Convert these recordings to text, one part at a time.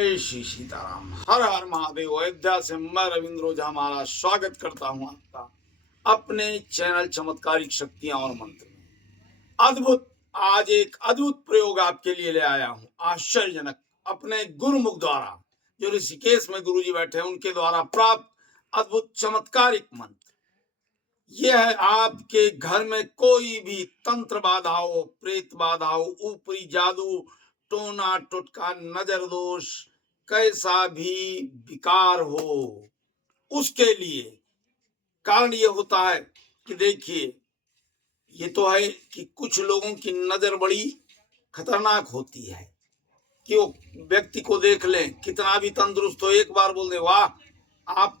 जय श्री सीताराम। हर हर महादेव। अयोध्या से मैं रविंद्र ओझा महाराज स्वागत करता हूं आपका अपने चैनल चमत्कारिक शक्तियां और मंत्र में। अद्भुत, आज एक अद्भुत प्रयोग आपके लिए ले आया हूं, आश्चर्यजनक, अपने गुरुमुख द्वारा, जो ऋषिकेश में गुरुजी बैठे हैं उनके द्वारा प्राप्त अद्भुत चमत्कारिक मंत्र। यह है आपके घर में कोई भी तंत्र बाधा हो, प्रेत बाधा हो, ऊपरी जादू, टोना टोटका, नजर दोष, कैसा भी विकार हो, उसके लिए। कारण ये होता है कि देखिए, ये तो है कि कुछ लोगों की नजर बड़ी खतरनाक होती है कि वो व्यक्ति को देख लें, कितना भी तंदुरुस्त हो, एक बार बोल दे वाह आप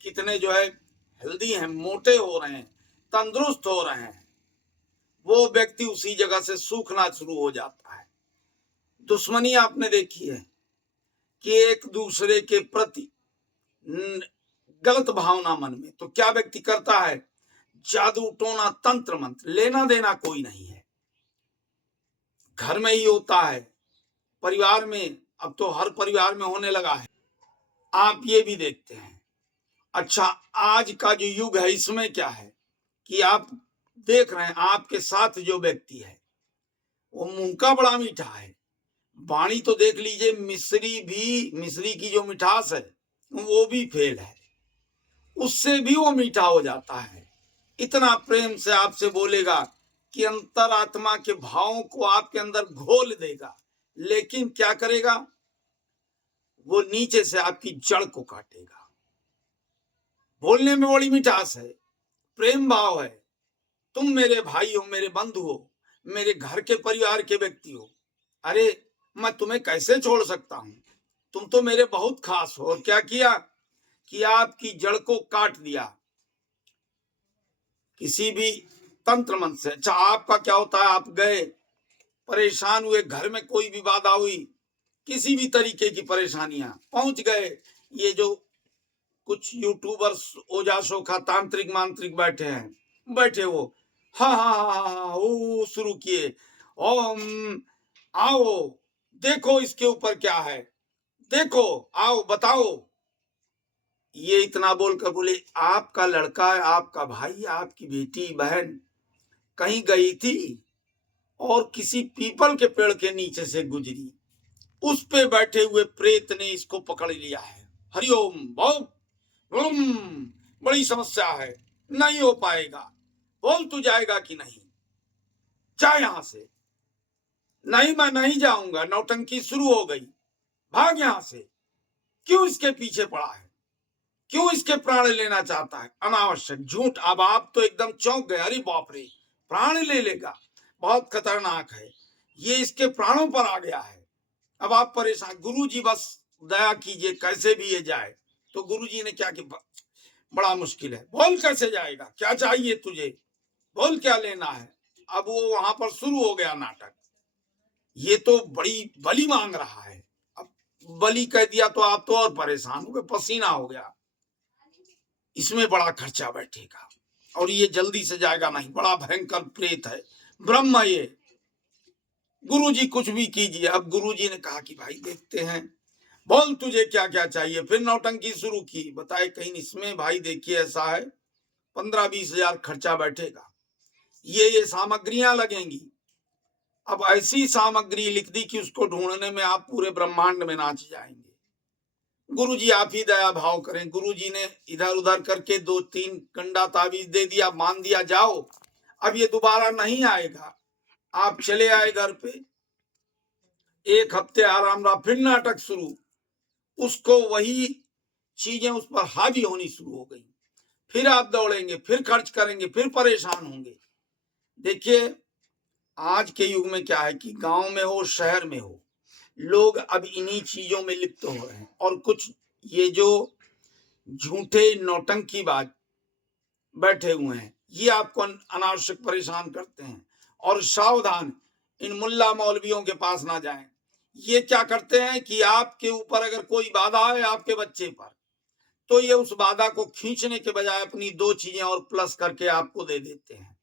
कितने जो है हेल्दी हैं, मोटे हो रहे हैं, तंदुरुस्त हो रहे हैं, वो व्यक्ति उसी जगह से सूखना शुरू हो जाता है। दुश्मनी आपने देखी है कि एक दूसरे के प्रति गलत भावना मन में, तो क्या व्यक्ति करता है, जादू टोना तंत्र मंत्र, लेना देना कोई नहीं है, घर में ही होता है, परिवार में, अब तो हर परिवार में होने लगा है। आप ये भी देखते हैं। अच्छा, आज का जो युग है इसमें क्या है कि आप देख रहे हैं आपके साथ जो व्यक्ति है वो मुंह का बड़ा मीठा है, वाणी तो देख लीजिए, मिश्री की जो मिठास है वो भी फेल है, उससे भी वो मीठा हो जाता है। इतना प्रेम से आपसे बोलेगा कि अंतरात्मा के भावों को आपके अंदर घोल देगा, लेकिन क्या करेगा, वो नीचे से आपकी जड़ को काटेगा। बोलने में बड़ी मिठास है, प्रेम भाव है, तुम मेरे भाई हो, मेरे बंधु हो, मेरे घर के परिवार के व्यक्ति हो, अरे मैं तुम्हें कैसे छोड़ सकता हूं, तुम तो मेरे बहुत खास हो। और क्या किया कि आपकी जड़ को काट दिया किसी भी तंत्र मंत्र से। अच्छा, आपका क्या होता है, आप गए, परेशान हुए, घर में कोई भी बाधा हुई, किसी भी तरीके की परेशानियां, पहुंच गए, ये जो कुछ यूट्यूबर्स ओझा शोखा तांत्रिक मांत्रिक बैठे हैं, बैठे वो हाँ हाँ हाँ हाँ वो शुरू किए, ओम आओ देखो इसके ऊपर क्या है, देखो आओ बताओ। ये इतना बोलकर बोले आपका लड़का, आपका भाई, आपकी बेटी बहन कहीं गई थी और किसी पीपल के पेड़ के नीचे से गुजरी, उस पे बैठे हुए प्रेत ने इसको पकड़ लिया है। हरिओम बहुत बड़ी समस्या है, नहीं हो पाएगा, बोल तू जाएगा कि नहीं, जा यहां से। नहीं मैं नहीं जाऊंगा, नौटंकी शुरू हो गई, भाग यहां से। क्यों इसके पीछे पड़ा है, क्यों इसके प्राण लेना चाहता है, अनावश्यक झूठ। अब आप तो एकदम चौंक गए, अरे बाप रे, प्राण ले लेगा, बहुत खतरनाक है, ये इसके प्राणों पर आ गया है। अब आप परेशान, गुरुजी बस दया कीजिए, कैसे भी ये जाए। तो गुरुजी ने क्या किया, बड़ा मुश्किल है, बोल कैसे जाएगा, क्या चाहिए तुझे, बोल क्या लेना है। अब वो वहां पर शुरू हो गया नाटक, ये तो बड़ी बलि मांग रहा है। अब बलि कह दिया तो आप तो और परेशान हो गए, पसीना हो गया, इसमें बड़ा खर्चा बैठेगा और ये जल्दी से जाएगा नहीं, बड़ा भयंकर प्रेत है, ब्रह्म ये। गुरुजी कुछ भी कीजिए। अब गुरुजी ने कहा कि भाई देखते हैं, बोल तुझे क्या क्या चाहिए। फिर नौटंकी शुरू की, बताए कहीं इसमें भाई देखिए ऐसा है 15-20 हजार खर्चा बैठेगा, ये सामग्रियां लगेंगी। अब ऐसी सामग्री लिख दी कि उसको ढूंढने में आप पूरे ब्रह्मांड में नाच जाएंगे। गुरुजी आप ही दया भाव करें। गुरुजी ने इधर उधर करके 2-3 कंडा ताबीज दे दिया, मान दिया जाओ, अब ये दोबारा नहीं आएगा। आप चले आए घर पे, एक हफ्ते आराम रहा, फिर नाटक शुरू, उसको वही चीजें उस पर हावी होनी शुरू हो गई, फिर आप दौड़ेंगे, फिर खर्च करेंगे, फिर परेशान होंगे। देखिए, आज के युग में क्या है कि गांव में हो शहर में हो, लोग अब इन्हीं चीजों में लिप्त हो रहे हैं। और कुछ ये जो झूठे नौटंकीबाज बैठे हुए हैं, ये आपको अनावश्यक परेशान करते हैं। और सावधान, इन मुल्ला मौलवियों के पास ना जाएं। ये क्या करते हैं कि आपके ऊपर अगर कोई बाधा है आपके बच्चे पर, तो ये उस बाधा को खींचने के बजाय अपनी 2 चीजें और प्लस करके आपको दे देते हैं।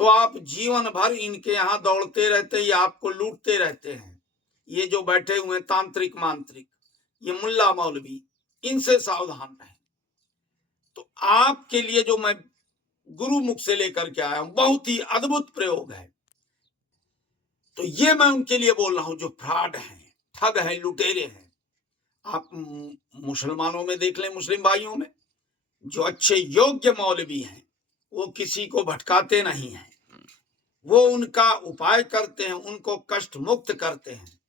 तो आप जीवन भर इनके यहां दौड़ते रहते, ये आपको लूटते रहते हैं। ये जो बैठे हुए तांत्रिक मांत्रिक, ये मुल्ला मौलवी, इनसे सावधान रहें। तो आपके लिए जो मैं गुरु मुख से लेकर के आया हूं, बहुत ही अद्भुत प्रयोग है। तो ये मैं उनके लिए बोल रहा हूं जो फ्रॉड हैं, ठग हैं, लुटेरे हैं। आप मुसलमानों में देख लें, मुस्लिम भाइयों में जो अच्छे योग्य मौलवी हैं, वो किसी को भटकाते नहीं हैं, वो उनका उपाय करते हैं, उनको कष्ट मुक्त करते हैं।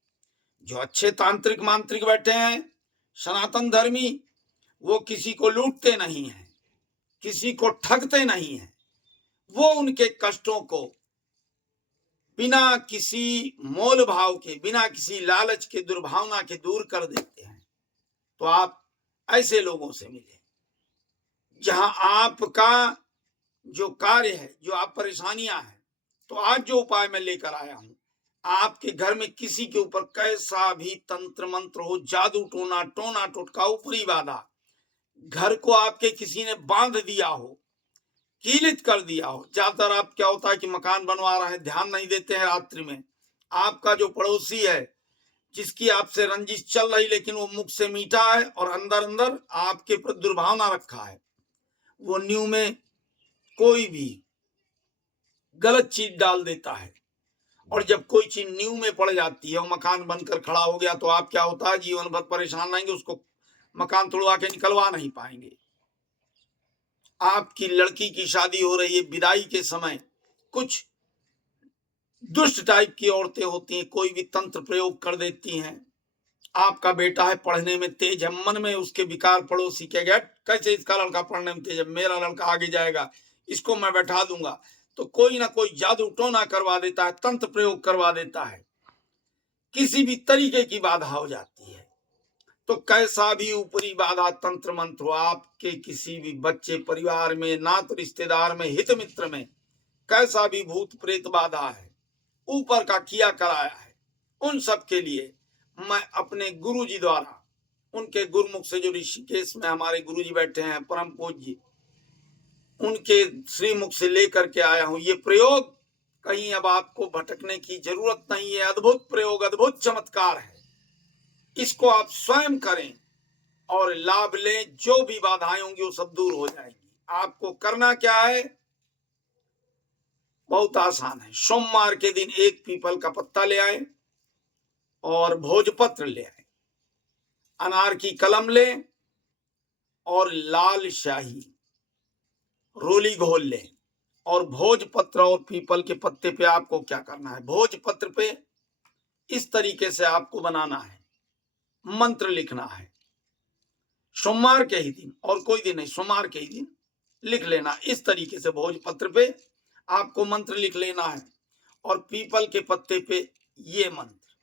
जो अच्छे तांत्रिक मांत्रिक बैठे हैं, सनातन धर्मी, वो किसी को लूटते नहीं हैं, किसी को ठगते नहीं हैं, वो उनके कष्टों को बिना किसी मोल भाव के, बिना किसी लालच के, दुर्भावना के दूर कर देते हैं। तो आप ऐसे लोगों से मिले जहां आपका जो कार्य है, जो आप परेशानियां हैं। तो आज जो उपाय मैं लेकर आया हूं, आपके घर में किसी के ऊपर कैसा भी तंत्र मंत्र हो, जादू टोना, टोना टोटका, ऊपरी बाधा, घर को आपके किसी ने बांध दिया हो, कीलित कर दिया हो। ज्यादातर आप क्या होता है कि मकान बनवा रहे हैं, ध्यान नहीं देते हैं रात्रि में, आपका जो पड़ोसी है जिसकी आपसे रंजिश चल रही, लेकिन वो मुख से मीठा है और अंदर अंदर आपके प्रति दुर्भावना रखा है, वो न्यू में कोई भी गलत चीज डाल देता है। और जब कोई चीज न्यू में पड़ जाती है और मकान बनकर खड़ा हो गया, तो आप क्या होता है, जीवन भर परेशान रहेंगे, उसको मकान तोड़वा के निकलवा नहीं पाएंगे। आपकी लड़की की शादी हो रही है, विदाई के समय कुछ दुष्ट टाइप की औरतें होती हैं, कोई भी तंत्र प्रयोग कर देती हैं। आपका बेटा है, पढ़ने में तेज है, मन में उसके विकार पड़ोसी के गया, कैसे इसका लड़का पढ़ने में तेज है, मेरा लड़का आगे जाएगा, इसको मैं बैठा दूंगा। तो कोई ना कोई जादू टोना करवा देता है, तंत्र प्रयोग करवा देता है, किसी भी तरीके की बाधा हो जाती है। तो कैसा भी ऊपरी बाधा, तंत्र मंत्र हो, आपके किसी भी बच्चे, परिवार में, नात रिश्तेदार में, हित मित्र में कैसा भी भूत प्रेत बाधा है, ऊपर का किया कराया है, उन सब के लिए मैं अपने गुरु जी द्वारा, उनके गुरुमुख से, जो ऋषिकेश में हमारे गुरु जी बैठे हैं, परम पूज्य जी, उनके श्रीमुख से लेकर के आया हूं। ये प्रयोग कहीं अब आपको भटकने की जरूरत नहीं है। अद्भुत प्रयोग, अद्भुत चमत्कार है। इसको आप स्वयं करें और लाभ लें। जो भी बाधाएं होंगी वो सब दूर हो जाएंगी। आपको करना क्या है, बहुत आसान है। सोमवार के दिन एक पीपल का पत्ता ले आए और भोजपत्र ले आए, अनार की कलम लें और लाल शाही रोली घोल लें। और भोजपत्र और पीपल के पत्ते पे आपको क्या करना है, भोजपत्र पे इस तरीके से आपको बनाना है, मंत्र लिखना है। सोमवार के ही दिन, और कोई दिन नहीं, सोमवार के ही दिन लिख लेना। इस तरीके से भोजपत्र पे आपको मंत्र लिख लेना है और पीपल के पत्ते पे ये मंत्र,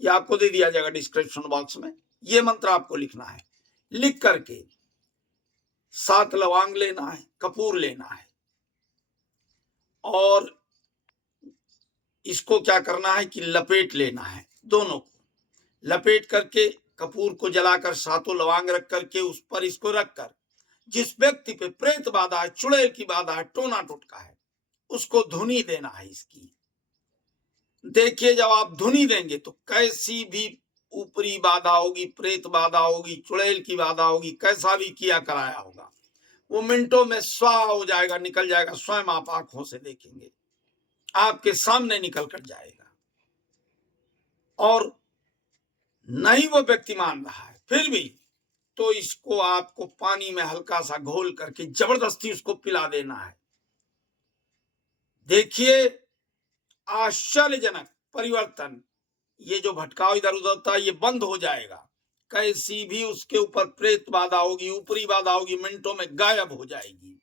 ये आपको दे दिया जाएगा डिस्क्रिप्शन बॉक्स में। ये मंत्र आपको लिखना है। लिख करके 7 लौंग लेना है, कपूर लेना है और इसको क्या करना है कि लपेट लेना है। दोनों को लपेट करके कपूर को जलाकर 7 लौंग रख करके उस पर इसको रखकर, जिस व्यक्ति पे प्रेत बाधा है, चुड़ैल की बाधा है, टोना टोटका है, उसको धुनी देना है इसकी। देखिए, जब आप धुनी देंगे तो कैसी भी ऊपरी बाधा होगी, प्रेत बाधा होगी, चुड़ैल की बाधा होगी, कैसा भी किया कराया होगा, वो मिनटों में स्वाहा हो जाएगा, निकल जाएगा। स्वयं आप आंखों से देखेंगे, आपके सामने निकल कर जाएगा। और नहीं वो व्यक्ति मान रहा है फिर भी, तो इसको आपको पानी में हल्का सा घोल करके जबरदस्ती उसको पिला देना है। देखिए, आश्चर्यजनक परिवर्तन, ये जो भटकाव इधर उधर था ये बंद हो जाएगा। कैसी भी उसके ऊपर प्रेत बाधा होगी, ऊपरी बाधा होगी, मिनटों में गायब हो जाएगी।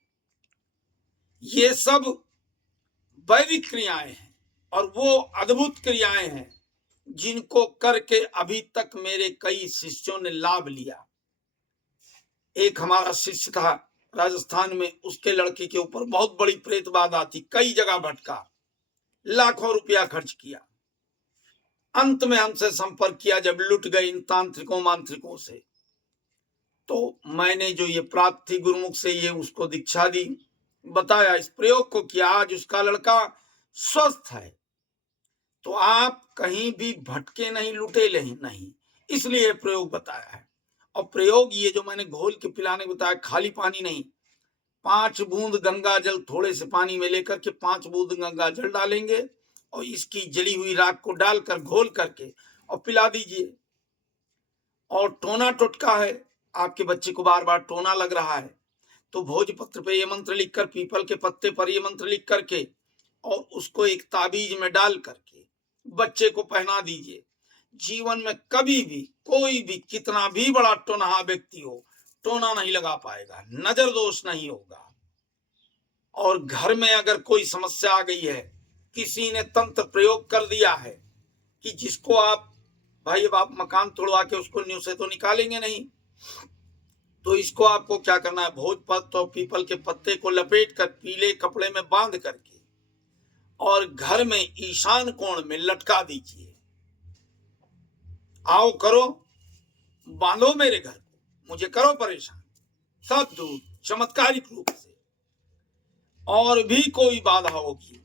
ये सब वैदिक क्रियाएं हैं और वो अद्भुत क्रियाएं हैं जिनको करके अभी तक मेरे कई शिष्यों ने लाभ लिया। एक हमारा शिष्य था राजस्थान में, उसके लड़के के ऊपर बहुत बड़ी प्रेत बाधा थी, कई जगह भटका, लाखों रुपया खर्च किया, अंत में हमसे संपर्क किया जब लुट गए इन तांत्रिकों मांत्रिकों से। तो मैंने जो ये प्राप्त थी गुरुमुख से, ये उसको दीक्षा दी, बताया, इस प्रयोग को किया, आज उसका लड़का स्वस्थ है। तो आप कहीं भी भटके नहीं, लुटे नहीं, इसलिए प्रयोग बताया है। और प्रयोग ये जो मैंने घोल के पिलाने को बताया, खाली पानी नहीं, 5 बूंद गंगा जल थोड़े से पानी में लेकर के 5 बूंद गंगा जल डालेंगे और इसकी जली हुई राख को डालकर घोल करके और पिला दीजिए। और टोना टोटका है, आपके बच्चे को बार बार टोना लग रहा है, तो भोजपत्र पे ये मंत्र लिखकर, पीपल के पत्ते पर ये मंत्र लिख करके और उसको एक ताबीज में डाल करके बच्चे को पहना दीजिए। जीवन में कभी भी कोई भी कितना भी बड़ा टोनहा व्यक्ति हो, टोना नहीं लगा पाएगा, नजर दोष नहीं होगा। और घर में अगर कोई समस्या आ गई है, किसी ने तंत्र प्रयोग कर दिया है कि जिसको आप भाई अब आप मकान तोड़वा के उसको न्यू से तो निकालेंगे नहीं, तो इसको आपको क्या करना है, भोजपत्र और पीपल के पत्ते को लपेट कर पीले कपड़े में बांध करके और घर में ईशान कोण में लटका दीजिए। आओ करो, बांधो मेरे घर को, मुझे करो परेशान, सब दूर चमत्कारिक रूप से। और भी कोई बाधा होगी,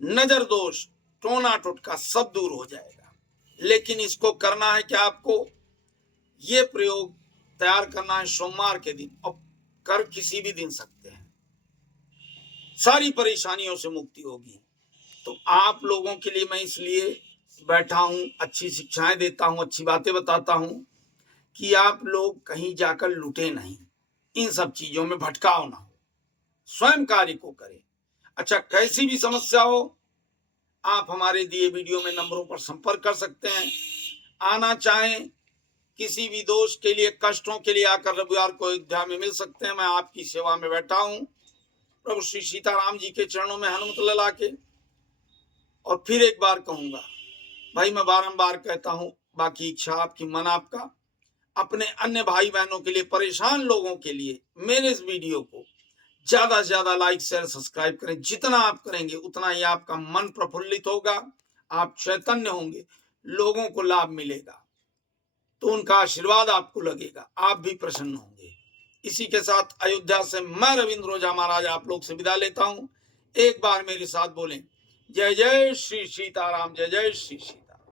नजर दोष, टोना टोटका सब दूर हो जाएगा। लेकिन इसको करना है कि आपको ये प्रयोग तैयार करना है सोमवार के दिन, और कर किसी भी दिन सकते हैं, सारी परेशानियों से मुक्ति होगी। तो आप लोगों के लिए मैं इसलिए बैठा हूं, अच्छी शिक्षाएं देता हूं, अच्छी बातें बताता हूं कि आप लोग कहीं जाकर लुटे नहीं, इन सब चीजों में भटकाव ना हो, स्वयं कार्य को करें। अच्छा, कैसी भी समस्या हो, आप हमारे दिए वीडियो में नंबरों पर संपर्क कर सकते हैं। आना चाहें किसी भी दोष के लिए, कष्टों के लिए आकर रविवार को अयोध्या में मिल सकते हैं। मैं आपकी सेवा में बैठा हूं, प्रभु श्री सीताराम जी के चरणों में हनुमत लला के। और फिर एक बार कहूंगा भाई, मैं बारंबार कहता हूं, बाकी इच्छा आपकी, मन आपका। अपने अन्य भाई बहनों के लिए, परेशान लोगों के लिए मेरे इस वीडियो को ज्यादा से ज्यादा लाइक शेयर सब्सक्राइब करें। जितना आप करेंगे उतना ही आपका मन प्रफुल्लित होगा, आप चैतन्य होंगे, लोगों को लाभ मिलेगा, तो उनका आशीर्वाद आपको लगेगा, आप भी प्रसन्न होंगे। इसी के साथ अयोध्या से मैं रविंद्र ओझा महाराज आप लोग से विदा लेता हूं। एक बार मेरे साथ बोलें, जय जय श्री सीताराम, जय जय श्री सीताराम।